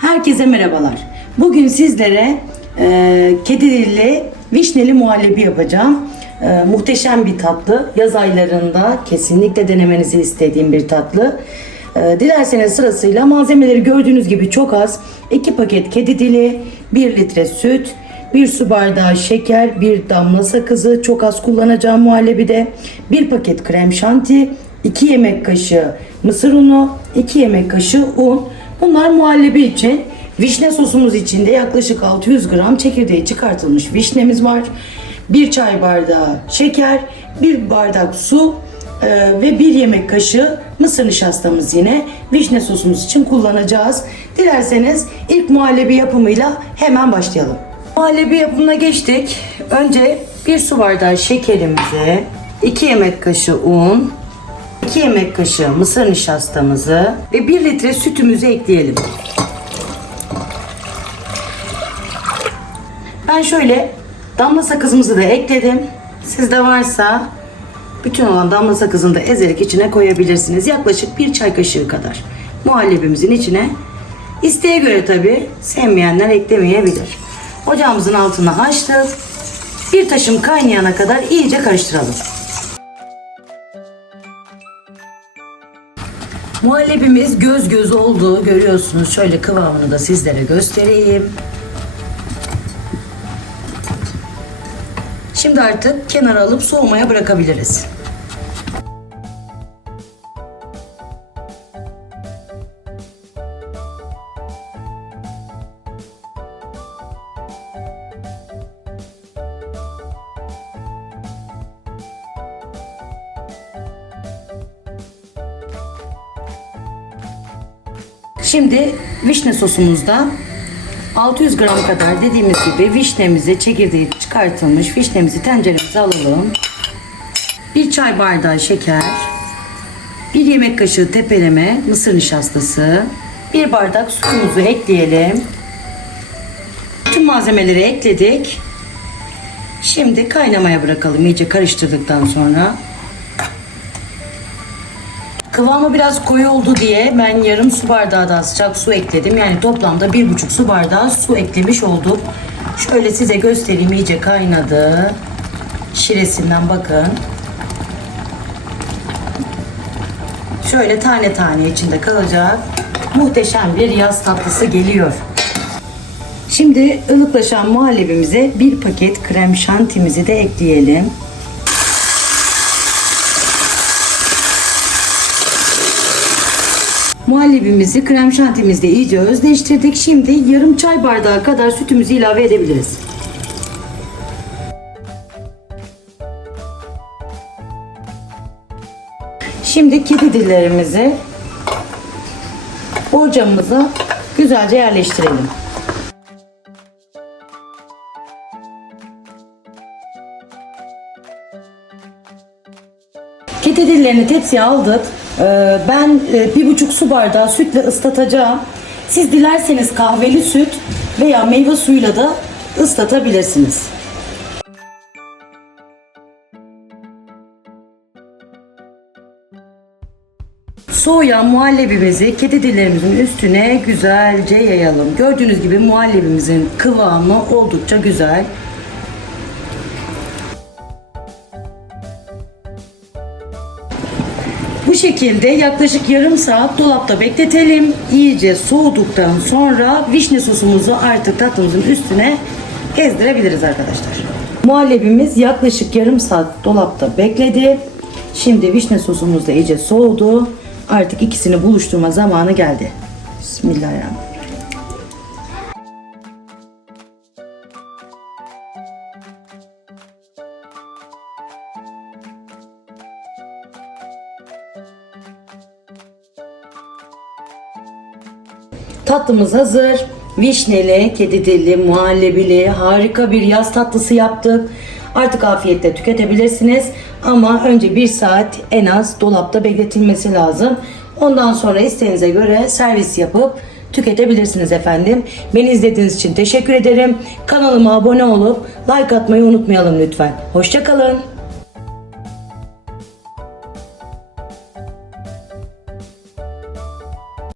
Herkese merhabalar. Bugün sizlere e, kedi dilli vişneli muhallebi yapacağım. E, muhteşem bir tatlı. Yaz aylarında kesinlikle denemenizi istediğim bir tatlı. E, dilerseniz sırasıyla malzemeleri gördüğünüz gibi çok az. 2 paket kedi dili, 1 litre süt, 1 su bardağı şeker, 1 damla sakızı, çok az kullanacağım muhallebide, 1 paket krem şanti, 2 yemek kaşığı mısır unu, 2 yemek kaşığı un. Bunlar muhallebi için. Vişne sosumuz için de yaklaşık 600 gram çekirdeği çıkartılmış vişnemiz var. 1 çay bardağı şeker, 1 bardak su e, ve 1 yemek kaşığı mısır nişastamız yine vişne sosumuz için kullanacağız. Dilerseniz ilk muhallebi yapımıyla hemen başlayalım. Muhallebi yapımına geçtik. Önce 1 su bardağı şekerimizi, 2 yemek kaşığı un, 2 yemek kaşığı mısır nişastamızı ve 1 litre sütümüzü ekleyelim. Ben şöyle damla sakızımızı da ekledim. Sizde varsa bütün olan damla sakızını da ezerek içine koyabilirsiniz. Yaklaşık bir çay kaşığı kadar muhallebimizin içine. İsteğe göre tabi sevmeyenler eklemeyebilir. Ocağımızın altını açtık. Bir taşım kaynayana kadar iyice karıştıralım. Muhallebimiz göz göz oldu. Görüyorsunuz. Şöyle kıvamını da sizlere göstereyim. Şimdi artık kenara alıp soğumaya bırakabiliriz. Şimdi vişne sosumuzda 600 gram kadar dediğimiz gibi vişnemizi çekirdeği çıkartılmış vişnemizi tenceremize alalım. Bir çay bardağı şeker, bir yemek kaşığı tepeleme mısır nişastası, bir bardak suyumuzu ekleyelim. Tüm malzemeleri ekledik. Şimdi kaynamaya bırakalım iyice karıştırdıktan sonra. Kıvamı biraz koyu oldu diye ben yarım su bardağı daha sıcak su ekledim. Yani toplamda bir buçuk su bardağı su eklemiş olduk. Şöyle size göstereyim iyice kaynadı. Şiresinden bakın. Şöyle tane tane içinde kalacak. Muhteşem bir yaz tatlısı geliyor. Şimdi ılıklaşan muhallebimize bir paket krem şantimizi de ekleyelim. Muhallebimizi krem şantimizle iyice özleştirdik. Şimdi yarım çay bardağı kadar sütümüzü ilave edebiliriz. Şimdi kedi dillerimizi borcamımıza güzelce yerleştirelim. Kedi dillerini tepsiye aldık. Ee, Ben e, bir buçuk su bardağı sütle ıslatacağım. Siz dilerseniz kahveli süt veya meyve suyuyla da ıslatabilirsiniz. Soğuyan muhallebimizi kedi dillerimizin üstüne güzelce yayalım. Gördüğünüz gibi muhallebimizin kıvamı oldukça güzel. Şekilde yaklaşık yarım saat dolapta bekletelim. İyice soğuduktan sonra vişne sosumuzu artık tatlımızın üstüne gezdirebiliriz arkadaşlar. Muhallebimiz yaklaşık yarım saat dolapta bekledi. Şimdi vişne sosumuz da iyice soğudu. Artık ikisini buluşturma zamanı geldi. Bismillahirrahmanirrahim. Tatlımız hazır. Vişneli, kedi dilli, muhallebili, harika bir yaz tatlısı yaptık. Artık afiyetle tüketebilirsiniz. Ama önce bir saat en az dolapta bekletilmesi lazım. Ondan sonra isteğinize göre servis yapıp tüketebilirsiniz efendim. Beni izlediğiniz için teşekkür ederim. Kanalıma abone olup like atmayı unutmayalım lütfen. Hoşçakalın.